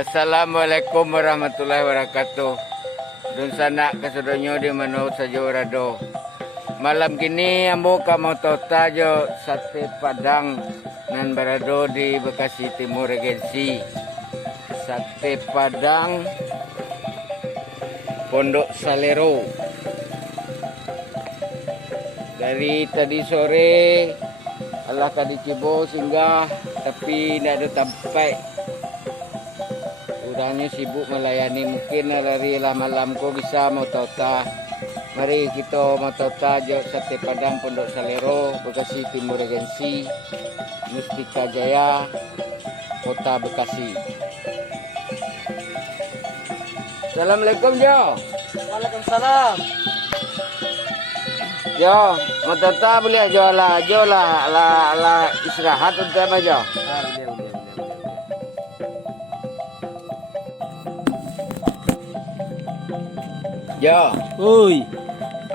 Assalamualaikum warahmatullahi wabarakatuh. Dun sana kasudonyo di mano sa Jorado. Malam kini ambo kamu tajo sate Padang nan berado di Bekasi Timur Regensi. Sate Padang Pondok Salero. Dari tadi sore Allah tadi cibo singgah tapi tidak ada sampai. Udahnya sibuk melayani, mungkin hari lah malam kau bisa mau tauta. Mari kita mau tauta jo sate Padang Pondok Salero, Bekasi Timur Regensi, Mustika Jaya, Kota Bekasi. Assalamualaikum Jo. Waalaikumsalam. Jo, mau tauta boleh Jo lah istirahat untuk apa Jo? Jo, Ui.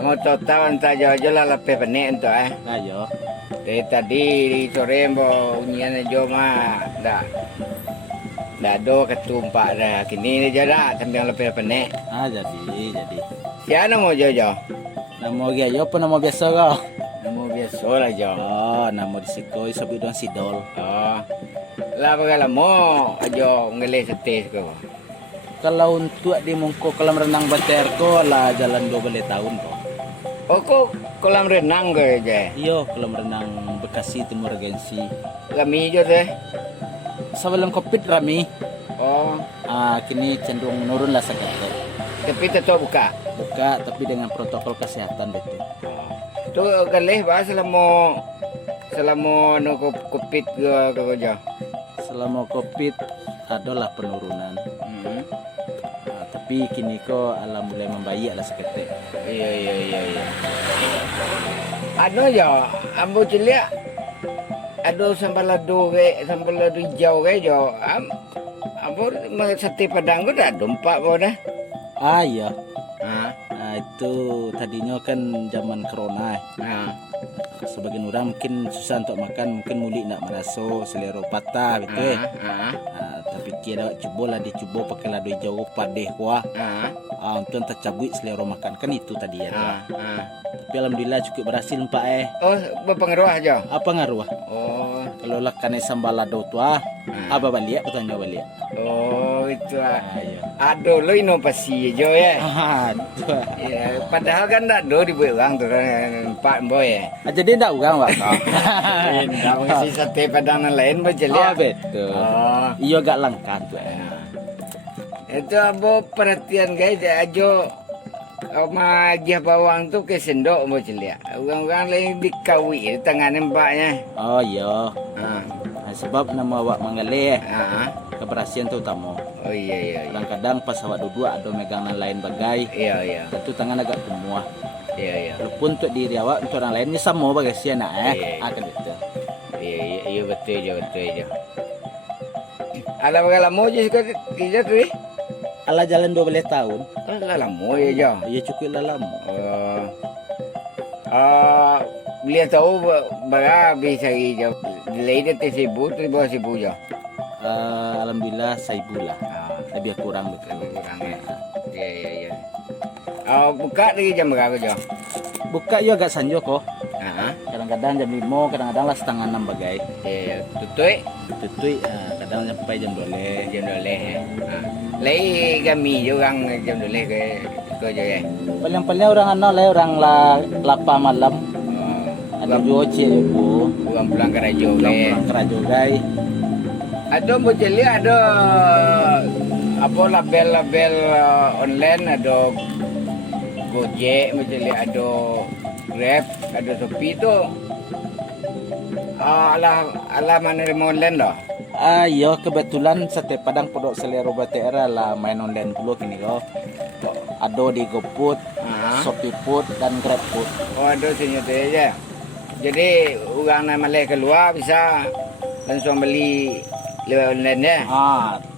mau tauta entah Jo lah lepe penek untuk Nah yo. Dari tadi di sore mau unyian Jo mah dah ada ketumpak dah. Kini dia dah sambil lepe penek. Ah jadi. Siapa mau Jo? Nama dia yo apa nama biasa kau? Nama biasa lah Jo. Oh, nama disikoi sabi dong sidol. Oh, lah bagaimana mau Jo ngelih sate kau? Kalau untuk di mungko kolam renang Baterko lah jalan 12 tahun kok. Oh, kok kolam renang ke je? Iyo, kolam renang Bekasi Timur Regensi. Kami Jo teh. Sebelum Covid rami. Oh, Kini cenderung menurun lah sekarang. tapi tetap buka. Buka tapi dengan protokol kesehatan betul. Tu kelih bah selama no Covid ke Jo. Selama Covid adalah penurunan. Tapi kini kok alhamdulillah membaik lah seketik. Iya. Ano Jo, ambo celia. Ado sambal lado hijau ke Jo. Ambo sate Padang dah dompak kau dah. Iya. Itu tadinya kan zaman corona. Sebagian orang mungkin susah untuk makan, mungkin muli nak merasa selera patah gitu. Tapi kira coba lah dicoba pakai lado hijau padeh kuah. Untuk tak cabut selera makan kan itu tadi ya. Tapi alhamdulillah cukup berhasil Pak. Oh, berpengaruh aja. Apa ngaruh? Oh, Kalau lah kan sambal lado tu apa balik? Bertanya balik. oh itu Iya. Aduh lo inovasi aja ya. Itu. Ya, padahal kan tak ada dibuat orang tu kan Pak Boy ya. Jadi tak orang Pak. Tidak mengisi sate Padang yang lain bercelia. Betul. Oh, Iya agak langka tu. itu abo perhatian guys aja. Majah bawang tu ke sendok bercelia. Orang-orang lain dikawin tangan empaknya. Oh iya. Sebab nama awak mengalih keberhasilan tu utama. Oh iya. Kadang-kadang pas awak duduk ada megangan lain bagai. Iya. Tentu tangan agak kumuh. Iya. Walaupun untuk diri awak untuk orang lain ni sama bagai si anak Iya. Akan itu. Iya betul je. Alah bagaimana mau je kerja tu eh? Ala jalan 12 tahun. Alah lama ya je. Ya cukup lah lama. Beliau tahu berapa bisa je. Lain dia seribu tu bawah seribu je. Alhamdulillah 1,000 lah. Lebih kurang betul. Lebih kurang ya. Iya. Buka lagi jam berapa je? Buka ya agak sanjo kok. Kadang-kadang Kadang-kadang jam 5, kadang-kadang lah setengah 6 bagai. Iya, tutui Tutui kadang sampai jam 12. jam 12 ya. Lai kami juga orang jam 12 ke je ya. Paling-paling orang lah orang lapa malam. Ada juga ibu. Orang pulang ke Rajo Pulang kerajo gai. Ada bocili ada apa label online ada Gojek bocili ada Grab ada Shopee tu ala mana online dah. Iya kebetulan sate Padang Pondok Salero Batera lah main online dulu kini kok. Ada di GoFood, Shopee Food dan Grab Food. Oh ada sini tu aja. Jadi orang nak malai keluar bisa langsung beli lewat online ya.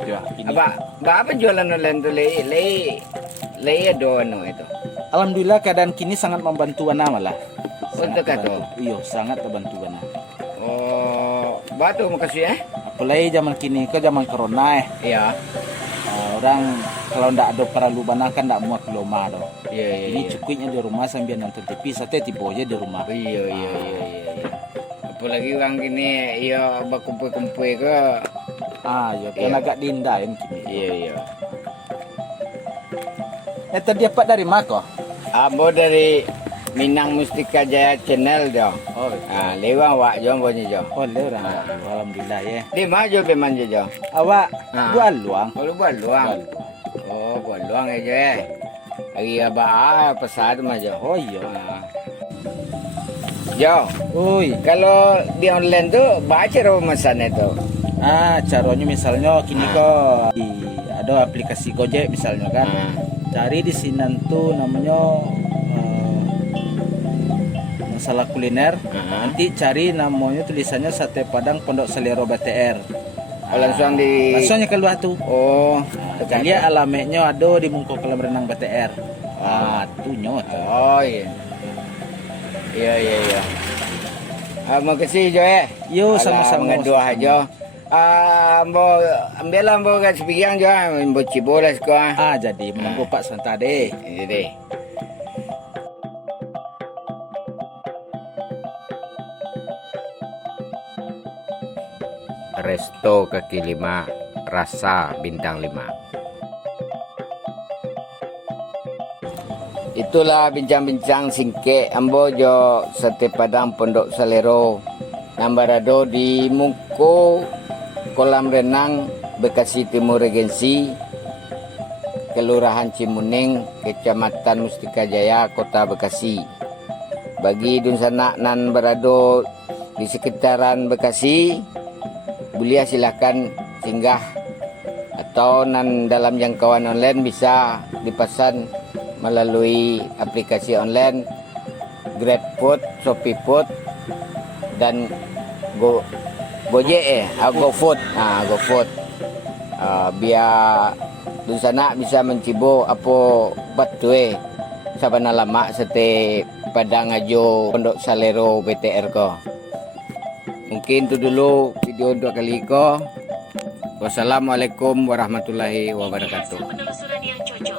Ya. Ini. Apa jualan online tu le ada itu. Alhamdulillah keadaan kini sangat membantu anak malah. Untuk kata. Iya, sangat membantu anak. Oh, batu makasih Apalagi zaman kini ke zaman corona Iya. Orang kalau ndak ada para lubana kan ndak muat loma do. Iya iya. Ini Iya. cukupnya di rumah sambil nonton TV, sate tipe aja di rumah. Iya iya iya iya. Apalagi orang gini iya berkumpul-kumpul ke. Ya kan Iya. agak diindahin kini. Iya iya. Tadi dapat dari Mako? Abo dari Minang Mustika Jaya Channel jo. Oh, Lewang wak jo bonyo jo. boleh orang. Alhamdulillah ya. Di maju be manja jo. Awak Ah. buat luang. Kalau buat luang. Oh, buat luang aja ya. Lagi apa pesat maju. Oh iya. Jo, Oi. kalau di online tuh baca pemesan itu. Caranya misalnya kini kok ada aplikasi Gojek misalnya kan. Cari di sini tuh namanya masalah kuliner. Nanti cari namanya tulisannya Sate Padang Pondok Selero BTR. Langsung di. Langsungnya keluar tuh. Oh, Lihat alamatnya ada di Mungko Kolam Renang BTR. Tuh nyot. Oh iya. Iya iya iya. Makasih Jo ya. Yo sama-sama. Ngedua aja. Ambo ambil ambo kat sepiang Jo, ambo cibolas ko. Jadi menunggu Pak Santade. Jadi. Resto kaki 5, rasa bintang 5. Itulah bincang-bincang singke ambo jo Sate Padang Pondok Selero Nambarado di Mungko Kolam Renang Bekasi Timur Regensi, Kelurahan Cimuning, Kecamatan Mustika Jaya, Kota Bekasi. Bagi dun sanak nan berado di sekitaran Bekasi, boleh silakan singgah atau nan dalam jangkauan online bisa dipesan melalui aplikasi online GrabFood, ShopeeFood dan Gojek GoFood. GoFood. Biar di sana bisa mencibo apa batu sabana lama sate Padang ajo Pondok Selero BTR ko. Mungkin itu dulu video untuk kali ko. Wassalamualaikum warahmatullahi wabarakatuh. Penelusuran yang cocok.